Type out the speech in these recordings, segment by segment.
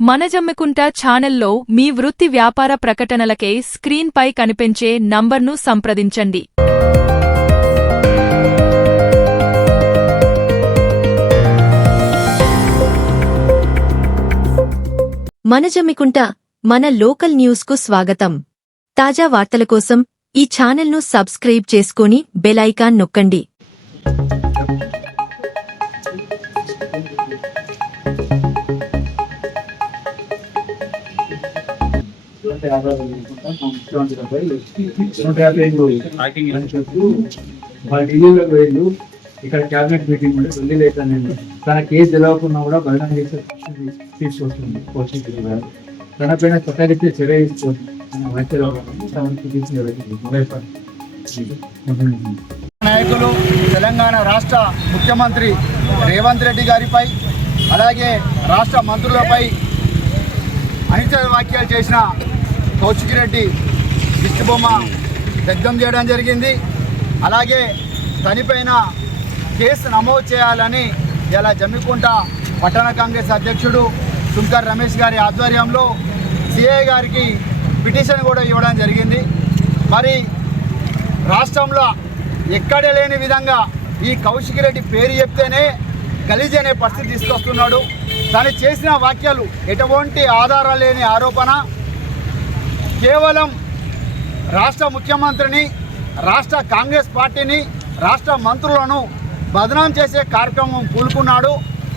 మనజమ్మికుంట ఛానల్లో మీ వృత్తి వ్యాపార ప్రకటనలకై స్క్రీన్ పై కనిపించే నంబర్ను సంప్రదించండి. మనజమ్మికుంట మన లోకల్ న్యూస్ కు స్వాగతం. తాజా వార్తల కోసం ఈ ఛానల్ను సబ్స్క్రైబ్ చేసుకుని బెల్ ఐకాన్ నొక్కండి. ఇక్కడ క్యాబినెట్ మీటింగ్ ఉంటే వెళ్ళి లేక నేను తన కేసు తెలవకుండా కూడా బయట చేసే తీసుకొస్తుంది కోచింగ్ తన పైన చట్టరీత్యా చర్య నాయకులు తెలంగాణ రాష్ట్ర ముఖ్యమంత్రి రేవంత్ రెడ్డి గారిపై అలాగే రాష్ట్ర మంత్రులపై అనుచిత వ్యాఖ్యలు చేసిన కౌశిక్ దిష్టిబొమ్మ దగ్ధం చేయడం జరిగింది. అలాగే తనిపైన కేసు నమోదు చేయాలని ఇలా జమ్మికుంట పట్టణ కాంగ్రెస్ అధ్యక్షుడు శుంకర్ రమేష్ గారి ఆధ్వర్యంలో సిఐ గారికి పిటిషన్ కూడా ఇవ్వడం జరిగింది. మరి రాష్ట్రంలో ఎక్కడ లేని విధంగా ఈ కౌశిక్ రెడ్డి పేరు చెప్తేనే గలీజ్ అనే పరిస్థితి తీసుకొస్తున్నాడు. తను చేసిన వ్యాఖ్యలు ఎటువంటి ఆధారాలు లేని ఆరోపణ, కేవలం రాష్ట్ర ముఖ్యమంత్రిని, రాష్ట్ర కాంగ్రెస్ పార్టీని, రాష్ట్ర మంత్రులను బదనాం చేసే కార్యక్రమం పూనుకున్నాడు.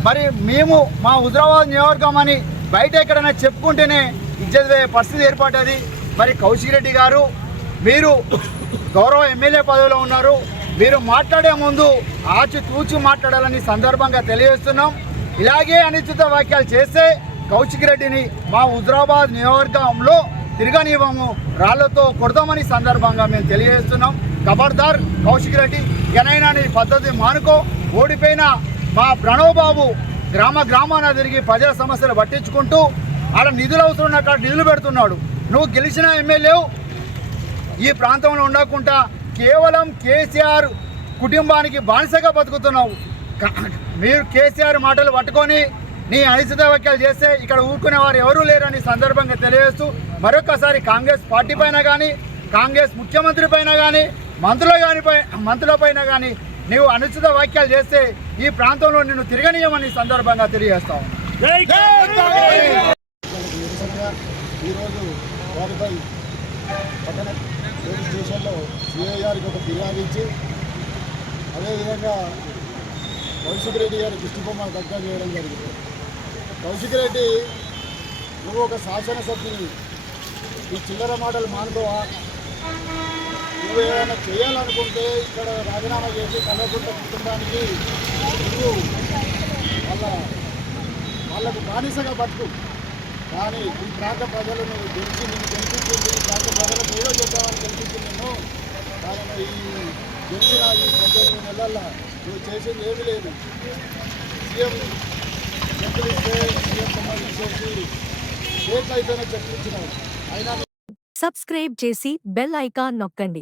మరి మేము మా హుజరాబాద్ నియోజకవర్గం అని బయట ఎక్కడైనా చెప్పుకుంటేనే ఇజ్జత్ పోయే పరిస్థితి ఏర్పడ్డది. మరి కౌశిక్ రెడ్డి గారు, మీరు గౌరవ ఎమ్మెల్యే పదవిలో ఉన్నారు, మీరు మాట్లాడే ముందు ఆచితూచి మాట్లాడాలని సందర్భంగా తెలియజేస్తున్నాం. ఇలాగే అనుచిత వ్యాఖ్యలు చేస్తే కౌశిక్ రెడ్డిని మా హుజరాబాద్ నియోజకవర్గంలో తిరగనివ్వము, రాళ్లతో కొడదామని సందర్భంగా మేము తెలియజేస్తున్నాం. ఖబర్దార్ కౌశిక్ రెడ్డి, ఎనైనా నీ పద్ధతి మానుకో. ఓడిపోయిన మా ప్రణవ్ బాబు గ్రామాన తిరిగి ప్రజల సమస్యలు పట్టించుకుంటూ ఆడ నిధులు అవసరం అక్కడ నిధులు పెడుతున్నాడు. నువ్వు గెలిచిన ఎమ్మెల్యేవు ఈ ప్రాంతంలో ఉండకుండా కేవలం కేసీఆర్ కుటుంబానికి బానిసగా బతుకుతున్నావు. మీరు కేసీఆర్ మాటలు పట్టుకొని నీ అనుచిత వ్యాఖ్యలు చేస్తే ఇక్కడ ఊరుకునేవారు ఎవరూ లేరని సందర్భంగా తెలియజేస్తూ మరొకసారి కాంగ్రెస్ పార్టీ పైన కానీ, కాంగ్రెస్ ముఖ్యమంత్రి పైన కానీ, మంత్రుల పైన కానీ నీవు అనుచిత వ్యాఖ్యలు చేస్తే ఈ ప్రాంతంలో నిన్ను తిరగనీయమని సందర్భంగా తెలియజేస్తావు. ఈరోజు వారిపై పట్టణ పోలీస్ స్టేషన్లో సిఐ గారికి ఒక ఫిర్యాదు ఇచ్చి అదేవిధంగా కౌశిక్ రెడ్డి గారి దిష్టిబొమ్మ దగ్ధం చేయడం జరిగింది. కౌశిక్ రెడ్డి, నువ్వు ఒక శాసనసభ్యుని, ఈ చిల్లర మాటలు మానుకోవా? నువ్వు ఏదైనా చేయాలనుకుంటే ఇక్కడ రాజీనామా చేసి కల్వకుంట కుటుంబానికి నువ్వు వాళ్ళకు బానిసగా బతుకు. కానీ ఈ ప్రాంత ప్రజలు నువ్వు నిన్ను గెలిపించింది, ఈ ప్రాంత ప్రజలకు ఏదో చేద్దామని గెలిపించింది నిన్ను. కానీ ఈ గెలిచిన ఈ 18 నెలల్లో నువ్వు చేసేది ఏమీ లేదు. సీఎం చెక్కులు ఇస్తే సీఎం సంబంధించేసి డేట్లు అయితేనే చెక్కులు ఇచ్చినావు. అయినా సబ్స్క్రైబ్ చేసి బెల్ ఐకాన్ నొక్కండి.